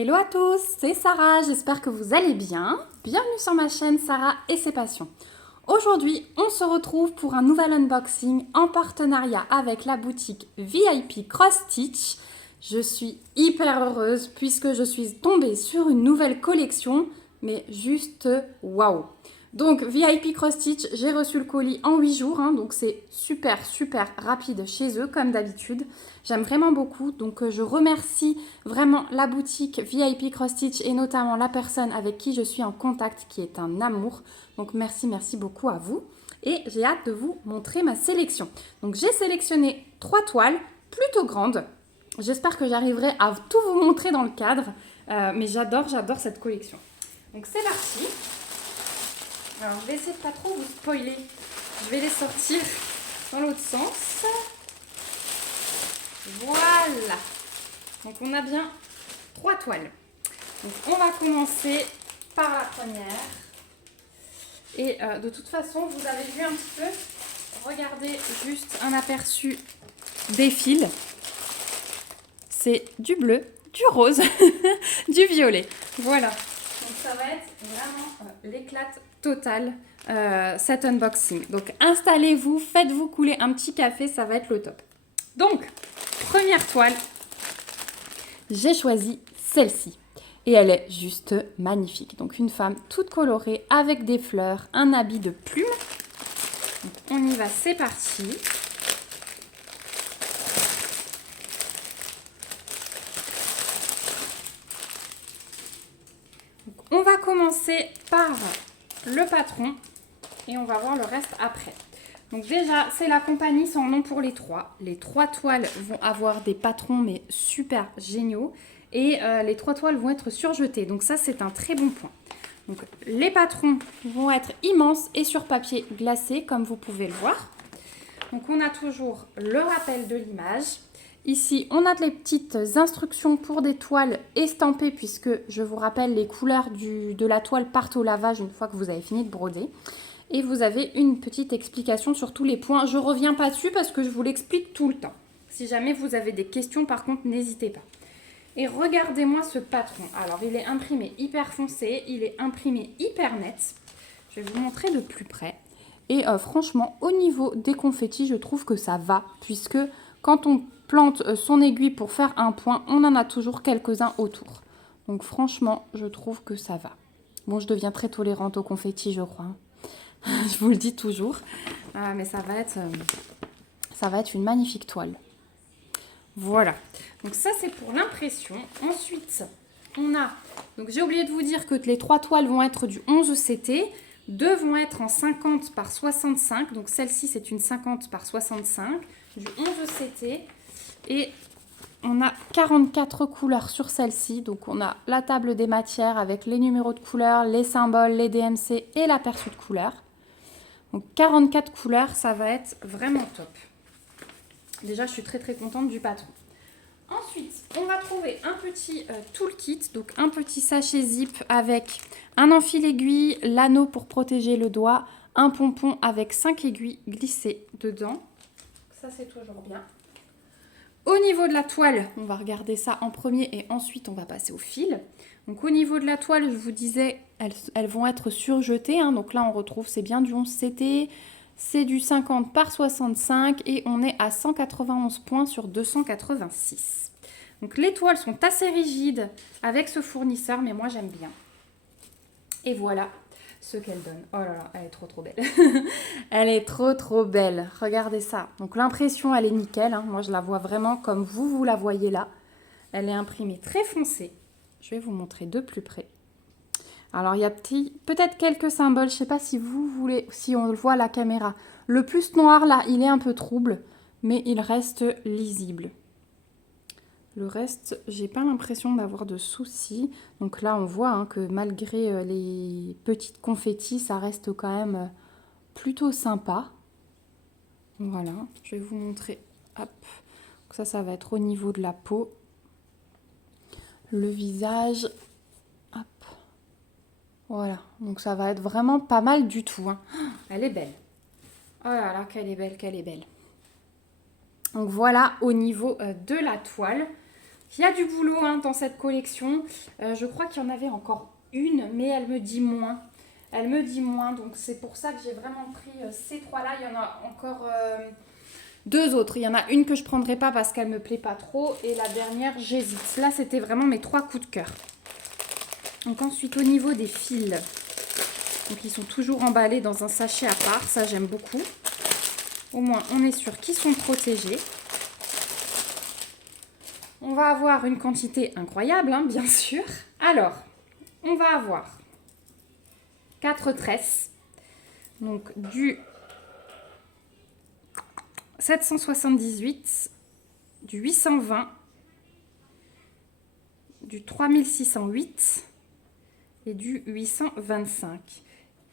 Hello à tous, c'est Sarah, j'espère que vous allez bien. Bienvenue sur ma chaîne Sarah et ses passions. Aujourd'hui, on se retrouve pour un nouvel unboxing en partenariat avec la boutique VIP Cross Stitch. Je suis hyper heureuse puisque je suis tombée sur une nouvelle collection, mais juste waouh! Donc VIP Cross Stitch, j'ai reçu le colis en 8 jours, donc c'est super rapide chez eux comme d'habitude. J'aime vraiment beaucoup, donc je remercie vraiment la boutique VIP Cross Stitch et notamment la personne avec qui je suis en contact qui est un amour. Donc merci beaucoup à vous et j'ai hâte de vous montrer ma sélection. Donc j'ai sélectionné 3 toiles plutôt grandes. J'espère que j'arriverai à tout vous montrer dans le cadre, mais j'adore cette collection. Donc c'est parti. Alors, je vais essayer de pas trop vous spoiler. Je vais les sortir dans l'autre sens. Voilà. Donc, on a bien 3 toiles. Donc, on va commencer par la première. Et de toute façon, vous avez vu un petit peu. Regardez juste un aperçu des fils. C'est du bleu, du rose, du violet. Voilà. Donc, ça va être vraiment l'éclate totale cet unboxing. Donc, installez-vous, faites-vous couler un petit café, ça va être le top. Donc, première toile, j'ai choisi celle-ci. Et elle est juste magnifique. Donc, une femme toute colorée avec des fleurs, un habit de plumes. Donc, on y va, c'est parti. On va commencer par le patron et on va voir le reste après. Donc déjà, c'est la compagnie sans nom pour les 3. Les 3 toiles vont avoir des patrons mais super géniaux et les 3 toiles vont être surjetées. Donc ça, c'est un très bon point. Donc les patrons vont être immenses et sur papier glacé comme vous pouvez le voir. Donc on a toujours le rappel de l'image. Ici, on a les petites instructions pour des toiles estampées puisque, je vous rappelle, les couleurs de la toile partent au lavage une fois que vous avez fini de broder. Et vous avez une petite explication sur tous les points. Je ne reviens pas dessus parce que je vous l'explique tout le temps. Si jamais vous avez des questions, par contre, n'hésitez pas. Et regardez-moi ce patron. Alors, il est imprimé hyper foncé, il est imprimé hyper net. Je vais vous montrer de plus près. Et franchement, au niveau des confettis, je trouve que ça va puisque quand on plante son aiguille pour faire un point, on en a toujours quelques-uns autour. Donc franchement, je trouve que ça va. Bon, je deviens très tolérante aux confettis, je crois. Je vous le dis toujours. Mais ça va être une magnifique toile. Voilà. Donc ça, c'est pour l'impression. Ensuite, on a... Donc j'ai oublié de vous dire que les 3 toiles vont être du 11 CT. 2 vont être en 50 par 65. Donc celle-ci, c'est une 50 par 65. Du 11 CT. Et on a 44 couleurs sur celle-ci. Donc on a la table des matières avec les numéros de couleurs, les symboles, les DMC et l'aperçu de couleurs. Donc 44 couleurs, ça va être vraiment top. Déjà, je suis très contente du patron. Ensuite, on va trouver un petit toolkit, donc un petit sachet zip avec un enfil aiguille, l'anneau pour protéger le doigt, un pompon avec 5 aiguilles glissées dedans. Ça, c'est toujours bien. Au niveau de la toile, on va regarder ça en premier et ensuite on va passer au fil. Donc au niveau de la toile, je vous disais, elles vont être surjetées. Donc là, on retrouve, c'est bien du 11 CT, c'est du 50 par 65 et on est à 191 points sur 286. Donc les toiles sont assez rigides avec ce fournisseur, mais moi j'aime bien. Et voilà ce qu'elle donne. Oh là là, elle est trop belle. Elle est trop belle. Regardez ça. Donc l'impression, elle est nickel. Moi, je la vois vraiment comme vous la voyez là. Elle est imprimée très foncée. Je vais vous montrer de plus près. Alors, il y a peut-être quelques symboles. Je ne sais pas si vous voulez, si on le voit à la caméra. Le plus noir, là, il est un peu trouble, mais il reste lisible. Le reste, j'ai pas l'impression d'avoir de soucis. Donc là, on voit que malgré les petites confettis, ça reste quand même plutôt sympa. Voilà, je vais vous montrer. Hop. Donc ça va être au niveau de la peau. Le visage. Hop. Voilà, donc ça va être vraiment pas mal du tout. Elle est belle. Oh là là, qu'elle est belle. Donc voilà au niveau de la toile. Il y a du boulot hein, dans cette collection. Je crois qu'il y en avait encore une, mais elle me dit moins. Elle me dit moins, donc c'est pour ça que j'ai vraiment pris ces trois-là. Il y en a encore deux autres. Il y en a une que je ne prendrai pas parce qu'elle ne me plaît pas trop. Et la dernière, j'hésite. Là, c'était vraiment mes trois coups de cœur. Donc ensuite, au niveau des fils, donc ils sont toujours emballés dans un sachet à part. Ça, j'aime beaucoup. Au moins, on est sûr qu'ils sont protégés. On va avoir une quantité incroyable, hein, bien sûr. Alors, on va avoir 4 tresses. Donc, du 778, du 820, du 3608 et du 825.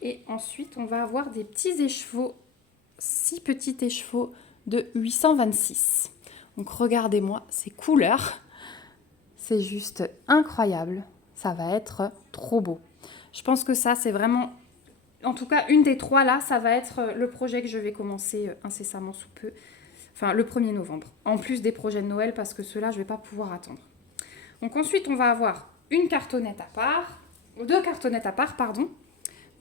Et ensuite, on va avoir des petits écheveaux, 6 petits écheveaux de 826. Donc regardez-moi ces couleurs, c'est juste incroyable, ça va être trop beau. Je pense que ça c'est vraiment, en tout cas une des trois là, ça va être le projet que je vais commencer incessamment sous peu, enfin le 1er novembre, en plus des projets de Noël parce que ceux-là je ne vais pas pouvoir attendre. Donc ensuite on va avoir une cartonnette à part, deux cartonnettes à part pardon.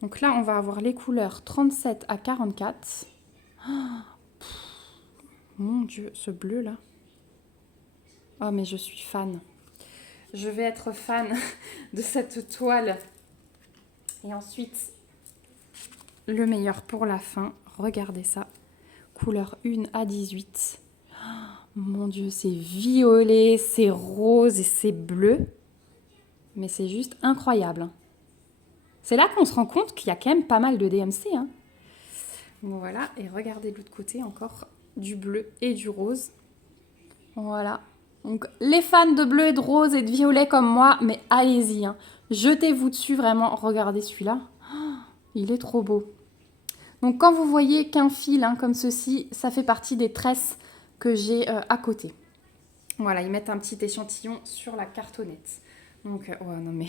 Donc là on va avoir les couleurs 37 à 44. Mon Dieu, ce bleu là. Oh mais je suis fan. Je vais être fan de cette toile. Et ensuite, le meilleur pour la fin. Regardez ça. Couleur 1 à 18. Oh, mon Dieu, c'est violet, c'est rose et c'est bleu. Mais c'est juste incroyable. C'est là qu'on se rend compte qu'il y a quand même pas mal de DMC. Hein. Bon, voilà, et regardez de l'autre côté encore du bleu et du rose. Voilà. Donc les fans de bleu et de rose et de violet comme moi, mais allez-y. Hein. Jetez-vous dessus vraiment. Regardez celui-là. Oh, il est trop beau. Donc quand vous voyez qu'un fil hein, comme ceci, ça fait partie des tresses que j'ai à côté. Voilà, ils mettent un petit échantillon sur la cartonnette. Donc, ouais, non mais...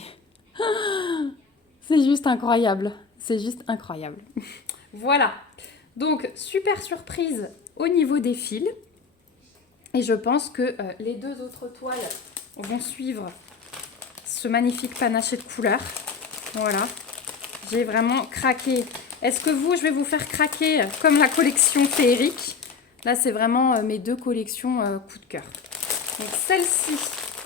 C'est juste incroyable. C'est juste incroyable. Voilà. Donc, super surprise au niveau des fils. Et je pense que les deux autres toiles vont suivre ce magnifique panaché de couleurs. Voilà. J'ai vraiment craqué. Est-ce que vous, je vais vous faire craquer comme la collection féerique? Là, c'est vraiment mes deux collections coup de cœur. Donc, celle-ci,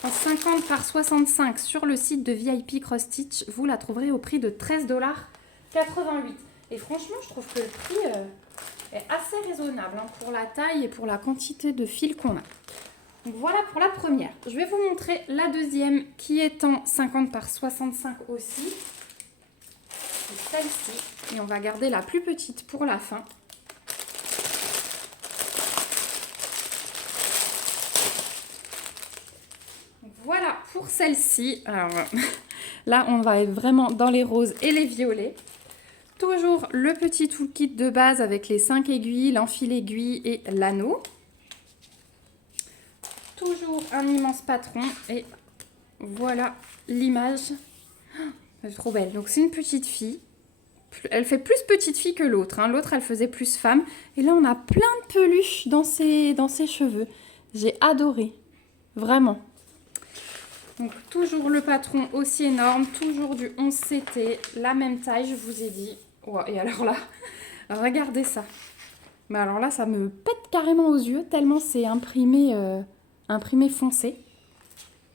en 50 par 65 sur le site de VIP Cross Stitch, vous la trouverez au prix de 13,88 $. Et franchement, je trouve que le prix est assez raisonnable hein, pour la taille et pour la quantité de fils qu'on a. Donc voilà pour la première. Je vais vous montrer la deuxième qui est en 50 par 65 aussi. C'est celle-ci. Et on va garder la plus petite pour la fin. Voilà pour celle-ci. Alors là, on va être vraiment dans les roses et les violets. Toujours le petit toolkit de base avec les 5 aiguilles, l'enfil aiguille et l'anneau. Toujours un immense patron et voilà l'image. Elle est trop belle. Donc c'est une petite fille. Elle fait plus petite fille que l'autre. Hein. L'autre, elle faisait plus femme. Et là, on a plein de peluches dans ses cheveux. J'ai adoré. Vraiment. Donc toujours le patron aussi énorme. Toujours du 11 CT. La même taille, je vous ai dit. Oh, et alors là, regardez ça. Mais alors là, ça me pète carrément aux yeux tellement c'est imprimé, imprimé foncé.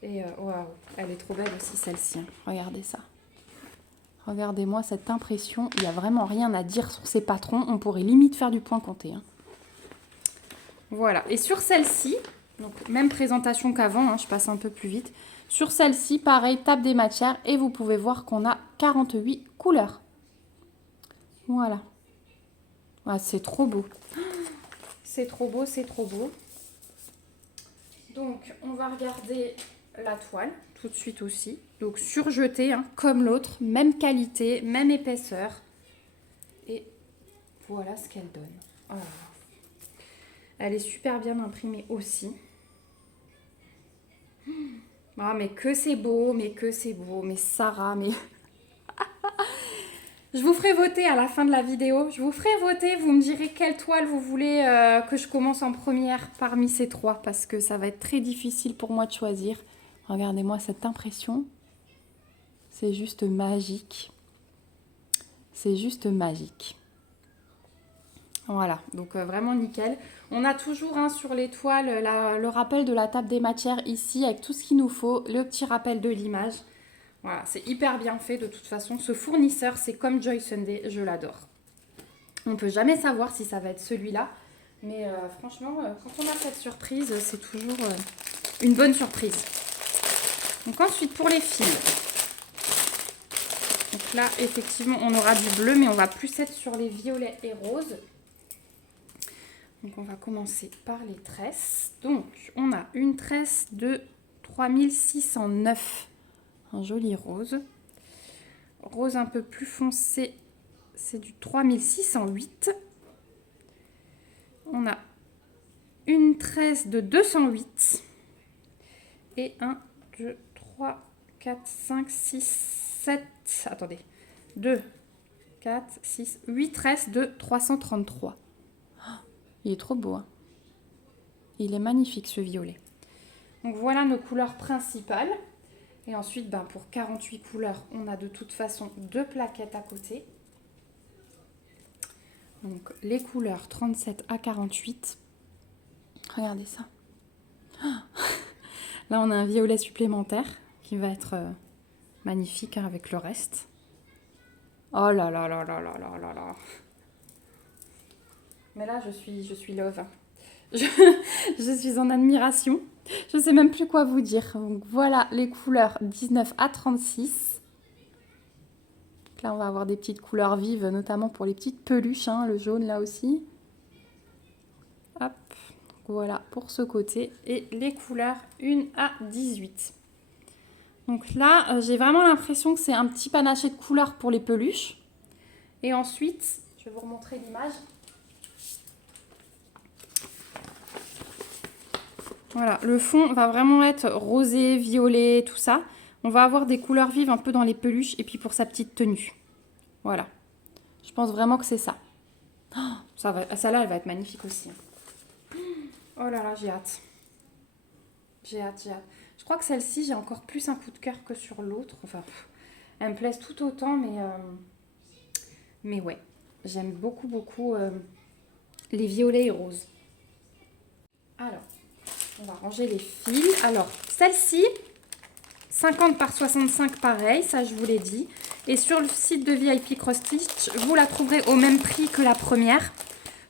Et waouh, elle est trop belle aussi celle-ci. Hein. Regardez ça. Regardez-moi cette impression. Il n'y a vraiment rien à dire sur ces patrons. On pourrait limite faire du point compté. Hein. Voilà. Et sur celle-ci, donc même présentation qu'avant, hein, je passe un peu plus vite. Sur celle-ci, pareil, tape des matières et vous pouvez voir qu'on a 48 couleurs. Voilà. Ah, c'est trop beau. C'est trop beau, c'est trop beau. Donc, on va regarder la toile tout de suite aussi. Donc, surjetée, hein, comme l'autre. Même qualité, même épaisseur. Et voilà ce qu'elle donne. Oh. Elle est super bien imprimée aussi. Ah, mais que c'est beau, mais que c'est beau. Mais Sarah, mais... Je vous ferai voter à la fin de la vidéo. Je vous ferai voter. Vous me direz quelle toile vous voulez que je commence en première parmi ces trois. Parce que ça va être très difficile pour moi de choisir. Regardez-moi cette impression. C'est juste magique. C'est juste magique. Voilà, donc vraiment nickel. On a toujours sur les toiles le rappel de la table des matières ici avec tout ce qu'il nous faut. Le petit rappel de l'image. Voilà, c'est hyper bien fait de toute façon. Ce fournisseur, c'est comme Joy Sunday, je l'adore. On ne peut jamais savoir si ça va être celui-là. Mais franchement, quand on a cette surprise, c'est toujours une bonne surprise. Donc ensuite, pour les fils. Donc là, effectivement, on aura du bleu, mais on va plus être sur les violets et roses. Donc on va commencer par les tresses. Donc, on a une tresse de 3609. Un joli rose. Rose un peu plus foncé, c'est du 3608. On a une tresse de 208. Et 1, 2, 3, 4, 5, 6, 7. Attendez. 2, 4, 6, 8 tresses de 333. Il est trop beau. Hein, il est magnifique ce violet. Donc voilà nos couleurs principales. Et ensuite, pour 48 couleurs, on a de toute façon 2 plaquettes à côté. Donc les couleurs 37 à 48. Regardez ça. Là, on a un violet supplémentaire qui va être magnifique avec le reste. Oh là là là là là là là là. Mais là, je suis love. Je suis en admiration. Je ne sais même plus quoi vous dire. Donc voilà les couleurs 19 à 36. Donc là, on va avoir des petites couleurs vives, notamment pour les petites peluches. Le jaune là aussi. Hop. Donc voilà pour ce côté. Et les couleurs 1 à 18. Donc là, j'ai vraiment l'impression que c'est un petit panaché de couleurs pour les peluches. Et ensuite, je vais vous remontrer l'image. Voilà, le fond va vraiment être rosé, violet, tout ça. On va avoir des couleurs vives un peu dans les peluches et puis pour sa petite tenue. Voilà. Je pense vraiment que c'est ça. Oh, celle-là, elle va être magnifique aussi. Oh là là, j'ai hâte. J'ai hâte, j'ai hâte. Je crois que celle-ci, j'ai encore plus un coup de cœur que sur l'autre. Enfin, elle me plaise tout autant, mais ouais. J'aime beaucoup, beaucoup les violets et roses. Alors, on va ranger les fils. Alors, celle-ci, 50 par 65, pareil, ça je vous l'ai dit. Et sur le site de VIP Cross Stitch, vous la trouverez au même prix que la première,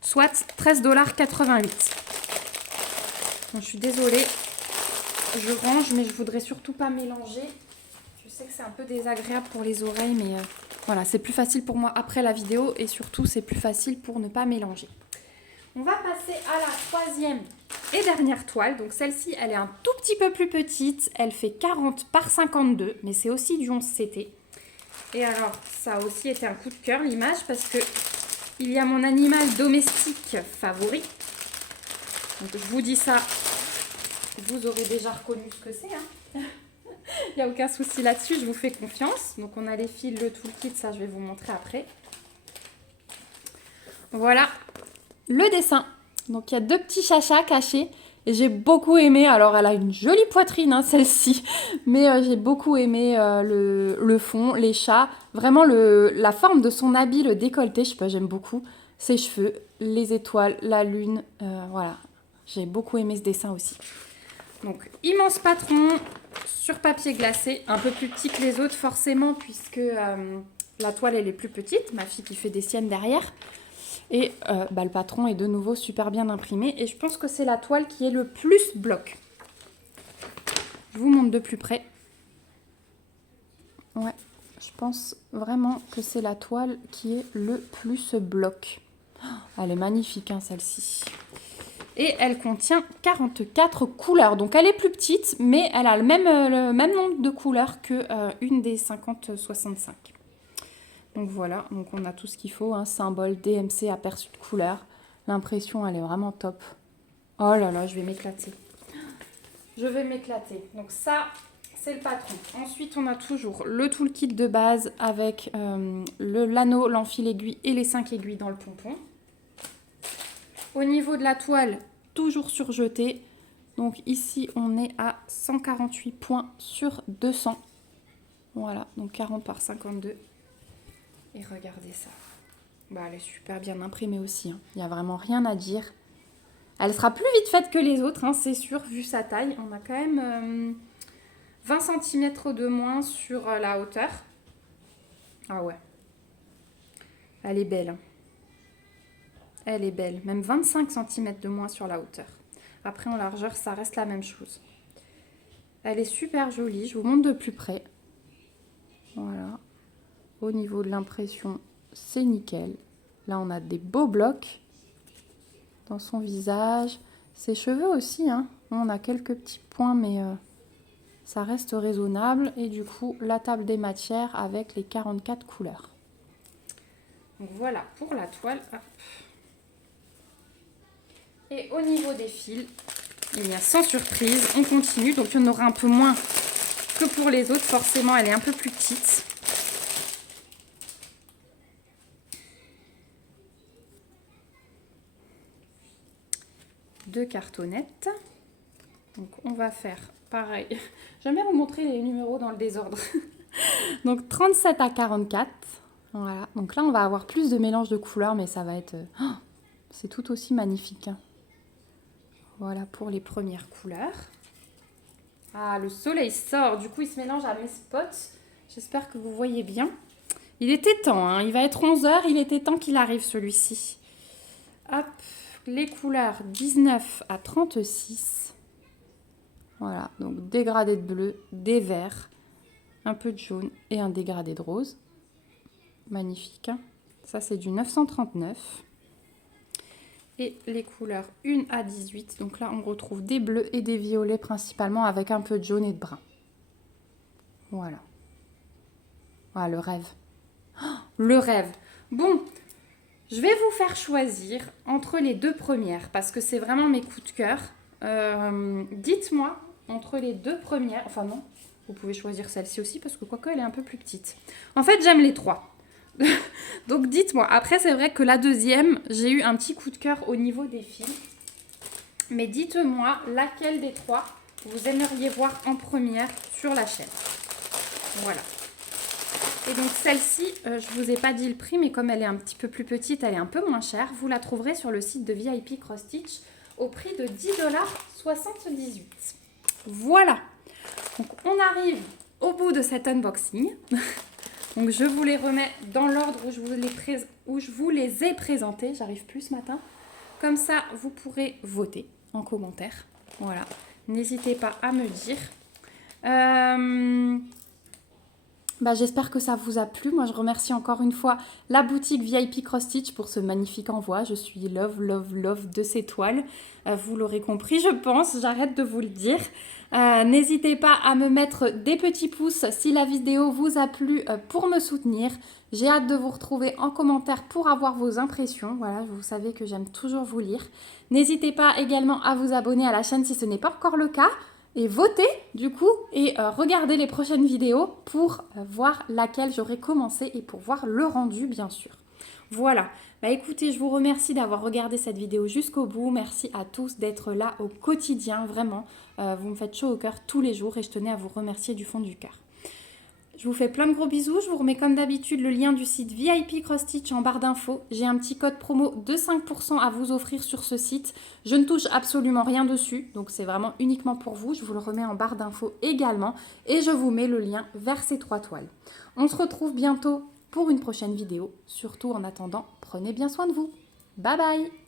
soit 13,88 $. Bon, je suis désolée, je range, mais je voudrais surtout pas mélanger. Je sais que c'est un peu désagréable pour les oreilles, mais voilà, c'est plus facile pour moi après la vidéo et surtout c'est plus facile pour ne pas mélanger. On va passer à la troisième et dernière toile. Donc celle-ci, elle est un tout petit peu plus petite. Elle fait 40 par 52, mais c'est aussi du 11 CT. Et alors, ça a aussi été un coup de cœur, l'image, parce que il y a mon animal domestique favori. Donc je vous dis ça, vous aurez déjà reconnu ce que c'est. Il n'y a aucun souci là-dessus, je vous fais confiance. Donc on a les fils, le toolkit, ça je vais vous montrer après. Voilà le dessin. Donc il y a 2 petits chachas cachés et j'ai beaucoup aimé. Alors elle a une jolie poitrine celle-ci, mais j'ai beaucoup aimé le fond, les chats, vraiment la forme de son habit, le décolleté, je sais pas, j'aime beaucoup. Ses cheveux, les étoiles, la lune, voilà. J'ai beaucoup aimé ce dessin aussi. Donc immense patron sur papier glacé, un peu plus petit que les autres forcément puisque la toile elle est plus petite, ma fille qui fait des siennes derrière. Et le patron est de nouveau super bien imprimé. Et je pense que c'est la toile qui est le plus bloc. Je vous montre de plus près. Ouais, je pense vraiment que c'est la toile qui est le plus bloc. Oh, elle est magnifique celle-ci. Et elle contient 44 couleurs. Donc elle est plus petite, mais elle a le même nombre de couleurs que une des 50-65. Donc voilà, donc on a tout ce qu'il faut, symbole, DMC, aperçu de couleur. L'impression, elle est vraiment top. Oh là là, je vais m'éclater. Je vais m'éclater. Donc ça, c'est le patron. Ensuite, on a toujours le toolkit de base avec l'anneau, l'enfil aiguille et les 5 aiguilles dans le pompon. Au niveau de la toile, toujours surjetée. Donc ici, on est à 148 points sur 200. Voilà, donc 40 par 52. Et regardez ça. Bah, elle est super bien imprimée aussi. Hein. Il n'y a vraiment rien à dire. Elle sera plus vite faite que les autres, hein, c'est sûr, vu sa taille. On a quand même 20 cm de moins sur la hauteur. Ah ouais. Elle est belle. Hein. Elle est belle. Même 25 cm de moins sur la hauteur. Après, en largeur, ça reste la même chose. Elle est super jolie. Je vous montre de plus près. Voilà. Au niveau de l'impression, c'est nickel. Là, on a des beaux blocs dans son visage. Ses cheveux aussi. Hein. On a quelques petits points, mais ça reste raisonnable. Et du coup, la table des matières avec les 44 couleurs. Donc voilà pour la toile. Hop. Et au niveau des fils, eh bien, sans surprise, on continue. Donc il y en aura un peu moins que pour les autres. Forcément, elle est un peu plus petite. Deux cartonnettes. Donc on va faire pareil. J'aime bien vous montrer les numéros dans le désordre. Donc 37 à 44. Voilà. Donc là, on va avoir plus de mélange de couleurs, mais ça va être... Oh, c'est tout aussi magnifique. Hein. Voilà pour les premières couleurs. Ah, le soleil sort. Du coup, il se mélange à mes spots. J'espère que vous voyez bien. Il était temps. Hein. Il va être 11 h. Il était temps qu'il arrive, celui-ci. Hop. Les couleurs 19 à 36. Voilà. Donc, dégradé de bleu, des verts, un peu de jaune et un dégradé de rose. Magnifique. Hein. Ça, c'est du 939. Et les couleurs 1 à 18. Donc là, on retrouve des bleus et des violets principalement avec un peu de jaune et de brun. Voilà. Voilà, le rêve. Oh, le rêve. Bon, je vais vous faire choisir entre les deux premières parce que c'est vraiment mes coups de cœur. Dites-moi, entre les deux premières... Enfin non, vous pouvez choisir celle-ci aussi parce que quoique elle est un peu plus petite. En fait, j'aime les trois. Donc dites-moi, après c'est vrai que la deuxième, j'ai eu un petit coup de cœur au niveau des fils. Mais dites-moi laquelle des trois vous aimeriez voir en première sur la chaîne. Voilà. Et donc celle-ci, je ne vous ai pas dit le prix, mais comme elle est un petit peu plus petite, elle est un peu moins chère. Vous la trouverez sur le site de VIP Cross Stitch au prix de 10,78 $. Voilà. Donc on arrive au bout de cet unboxing. Donc je vous les remets dans l'ordre où je vous les ai présentés. J'arrive plus ce matin. Comme ça, vous pourrez voter en commentaire. Voilà. N'hésitez pas à me dire. J'espère que ça vous a plu. Moi, je remercie encore une fois la boutique VIP Cross Stitch pour ce magnifique envoi. Je suis love de ces toiles. Vous l'aurez compris, je pense. J'arrête de vous le dire. N'hésitez pas à me mettre des petits pouces si la vidéo vous a plu pour me soutenir. J'ai hâte de vous retrouver en commentaire pour avoir vos impressions. Voilà, vous savez que j'aime toujours vous lire. N'hésitez pas également à vous abonner à la chaîne si ce n'est pas encore le cas. Et votez du coup et regardez les prochaines vidéos pour voir laquelle j'aurai commencé et pour voir le rendu bien sûr. Voilà, écoutez, je vous remercie d'avoir regardé cette vidéo jusqu'au bout. Merci à tous d'être là au quotidien, vraiment. Vous me faites chaud au cœur tous les jours et je tenais à vous remercier du fond du cœur. Je vous fais plein de gros bisous. Je vous remets comme d'habitude le lien du site VIP Cross Stitch en barre d'infos. J'ai un petit code promo de 5% à vous offrir sur ce site. Je ne touche absolument rien dessus, donc c'est vraiment uniquement pour vous. Je vous le remets en barre d'infos également et je vous mets le lien vers ces 3 toiles. On se retrouve bientôt pour une prochaine vidéo. Surtout en attendant, prenez bien soin de vous. Bye bye!